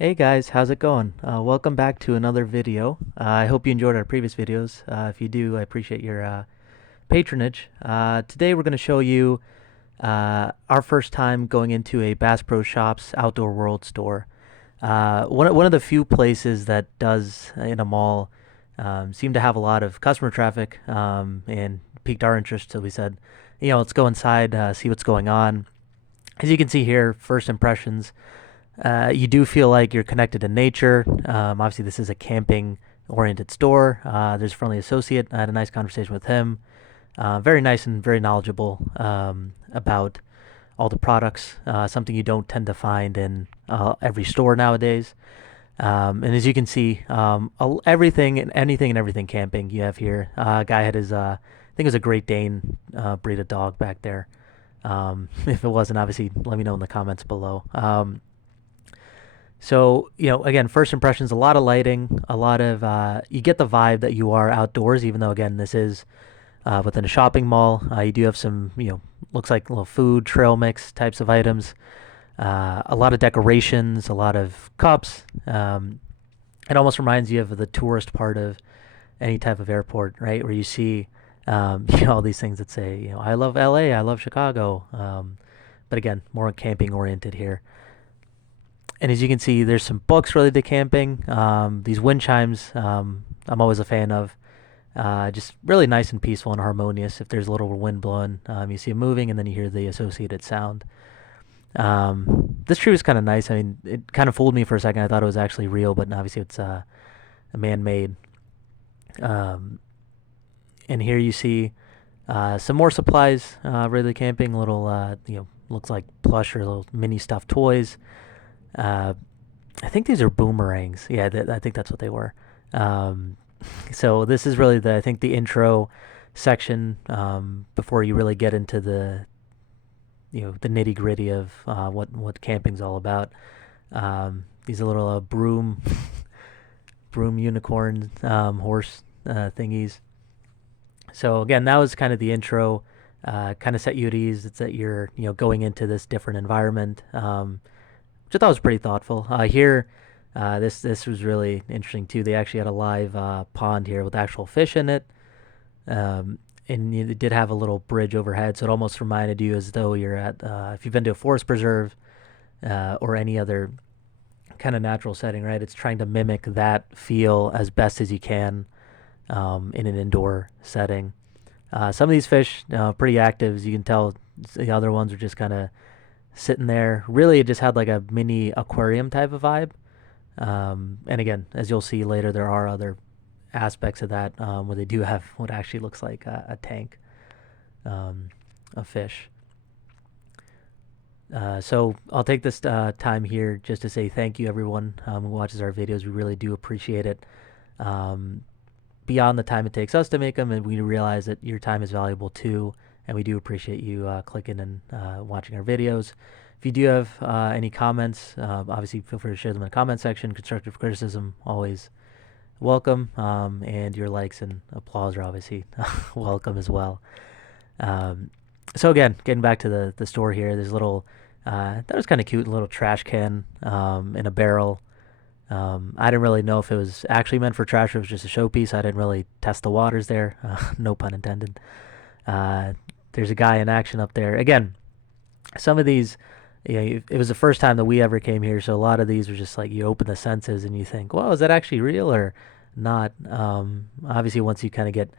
Hey guys, how's it going? Welcome back to another video. I hope you enjoyed our previous videos. If you do, I appreciate your patronage. Today we're going to show you our first time going into a Bass Pro Shops Outdoor World store. One of the few places that does in a mall seem to have a lot of customer traffic and piqued our interest. So we said, let's go inside, see what's going on. As you can see here, first impressions. You do feel like you're connected to nature. Obviously, this is a camping oriented store. There's a friendly associate. I had a nice conversation with him. Very nice and very knowledgeable about all the products, something you don't tend to find in every store nowadays. And as you can see, everything and anything and everything camping you have here. Guy had his, I think it was a Great Dane breed of dog back there. If it wasn't, obviously, let me know in the comments below. So, again, first impressions, a lot of lighting, a lot of, you get the vibe that you are outdoors, even though, again, this is within a shopping mall. You do have some, looks like little food, trail mix types of items, a lot of decorations, a lot of cups. It almost reminds you of the tourist part of any type of airport, right? Where you see, all these things that say, I love LA, I love Chicago. But again, more camping oriented here. And as you can see, there's some books related to camping. These wind chimes, I'm always a fan of. Just really nice and peaceful and harmonious. If there's a little wind blowing, you see it moving, and then you hear the associated sound. This tree was kind of nice. I mean, it kind of fooled me for a second. I thought it was actually real, but obviously it's a man-made. Um, and here you see some more supplies related to camping. Little, looks like plush or little mini stuffed toys. Uh, I think these are boomerangs. Yeah, I think that's what they were. Um, so this is really I think the intro section before you really get into the nitty gritty of what camping's all about. These are little broom unicorn horse thingies. So again, that was kind of the intro. Kind of set you at ease. It's that you're going into this different environment. Which I thought was pretty thoughtful. Here, this was really interesting too. They actually had a live pond here with actual fish in it, and it did have a little bridge overhead, so it almost reminded you as though you're at if you've been to a forest preserve or any other kind of natural setting, right? It's trying to mimic that feel as best as you can in an indoor setting. Some of these fish pretty active, as you can tell. The other ones are just kind of sitting there. Really, it just had like a mini aquarium type of vibe. And again, as you'll see later, there are other aspects of that where they do have what actually looks like a tank um, of fish. So I'll take this time here just to say thank you, everyone who watches our videos. We really do appreciate it. Um, Beyond the time it takes us to make them, and we realize that your time is valuable too, and we do appreciate you clicking and watching our videos. If you do have any comments, obviously feel free to share them in the comment section. Constructive criticism always welcome, and your likes and applause are obviously welcome as well. Um, so again, getting back to the store here, there's a little that was kind of cute, little trash can in a barrel. I didn't really know if it was actually meant for trash or it was just a showpiece. I didn't really test the waters there. No pun intended. There's a guy in action up there. Again, some of these, it was the first time that we ever came here, so a lot of these were just like you open the senses and you think, well, is that actually real or not? Obviously, once you kind of get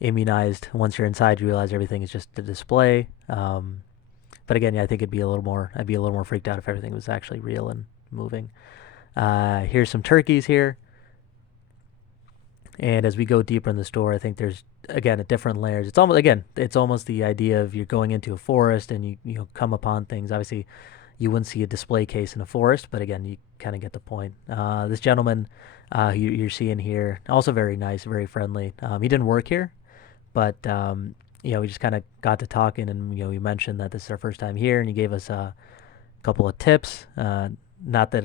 immunized, once you're inside, you realize everything is just a display. But again, yeah, I think I'd be a little more freaked out if everything was actually real and moving. Here's some turkeys here. And as we go deeper in the store, I think there's again different layers. It's almost the idea of you're going into a forest and you come upon things. Obviously, you wouldn't see a display case in a forest, but again, you kind of get the point. This gentleman who you're seeing here, also very nice, very friendly. He didn't work here, but we just kind of got to talking, and we mentioned that this is our first time here, and he gave us a couple of tips. Not that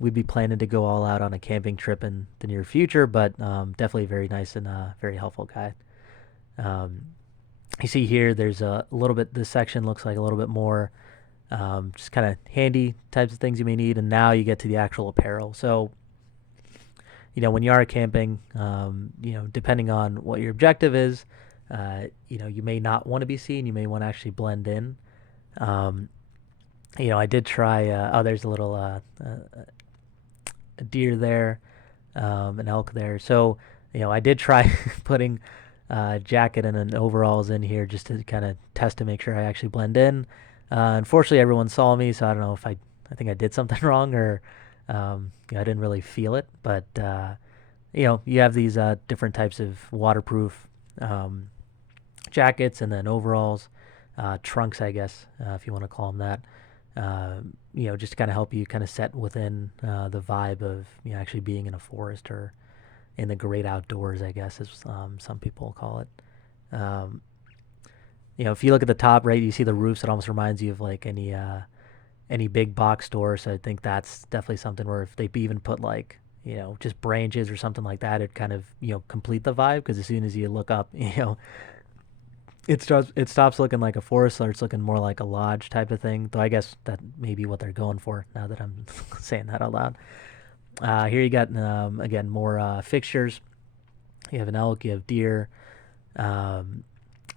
we'd be planning to go all out on a camping trip in the near future, but definitely very nice and very helpful guy. Um, you see here, there's a little bit. This section looks like a little bit more Just kind of handy types of things you may need. And now you get to the actual apparel. So, when you are camping, depending on what your objective is, you may not want to be seen. You may want to actually blend in. Um, I did try. There's a little a deer there, an elk there. So, I did try putting a jacket and an overalls in here just to kind of test to make sure I actually blend in. Unfortunately, everyone saw me, so I don't know if I think I did something wrong or I didn't really feel it. But you have these different types of waterproof um, jackets and then overalls, trunks, I guess, if you want to call them that. Just to kind of help you kind of set within the vibe of actually being in a forest or in the great outdoors, I guess, as some people call it. Um, if you look at the top right, you see the roofs. It almost reminds you of like any big box store. So I think that's definitely something where if they even put like just branches or something like that, it kind of complete the vibe because as soon as you look up, it stops looking like a forest, starts looking more like a lodge type of thing. Though I guess that may be what they're going for. Now that I'm saying that out loud. Here you got again more fixtures. You have an elk, you have deer. Um,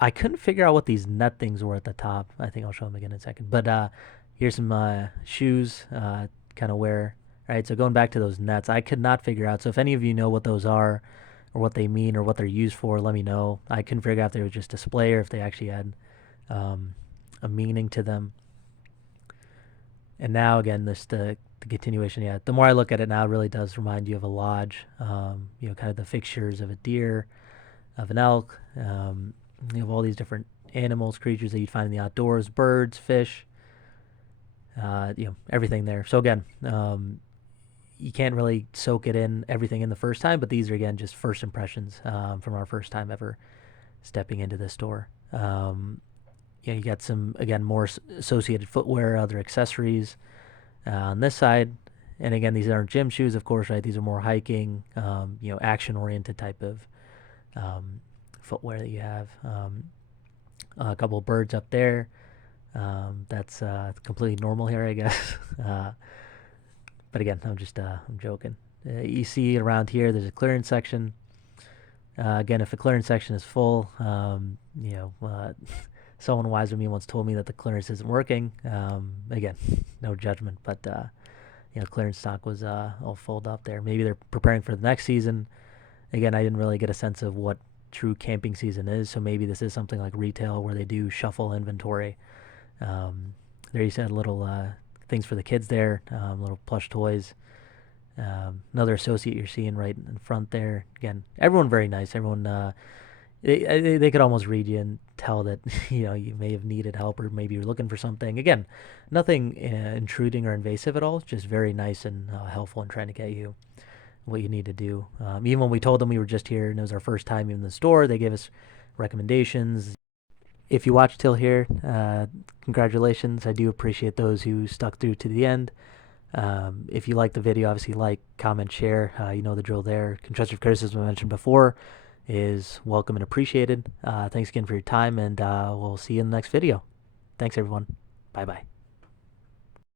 I couldn't figure out what these net things were at the top. I think I'll show them again in a second. But here's some shoes, kind of wear. Right, so going back to those nets, I could not figure out. So if any of you know what those are, or what they mean, or what they're used for, let me know. I couldn't figure out if they were just display or if they actually had um, a meaning to them. And now again, the continuation. Yeah, the more I look at it now, it really does remind you of a lodge. Kind of the fixtures of a deer, of an elk. You have all these different animals, creatures that you'd find in the outdoors, birds, fish. Everything there. So again, you can't really soak it in everything in the first time, but these are again just first impressions from our first time ever stepping into this store. You got some again more associated footwear, other accessories on this side, and again these aren't gym shoes, of course, right? These are more hiking, action oriented type of footwear that you have. A couple of birds up there. That's completely normal here, I guess. But again, I'm joking. You see around here, there's a clearance section. Again, if a clearance section is full, someone wise than me once told me that the clearance isn't working. Again, no judgment, but clearance stock was all filled up there. Maybe they're preparing for the next season. Again, I didn't really get a sense of what true camping season is, so maybe this is something like retail where they do shuffle inventory. There you said little things for the kids there, little plush toys. Another associate you're seeing right in front there. Again, everyone very nice. Everyone, they could almost read you and tell that you may have needed help or maybe you're looking for something. Again, nothing intruding or invasive at all. Just very nice and helpful in trying to get you what you need to do. Even when we told them we were just here and it was our first time in the store, they gave us recommendations. If you watched till here, congratulations. I do appreciate those who stuck through to the end. If you like the video, obviously like, comment, share. You know the drill there. Constructive criticism I mentioned before is welcome and appreciated. Thanks again for your time, and we'll see you in the next video. Thanks, everyone. Bye-bye.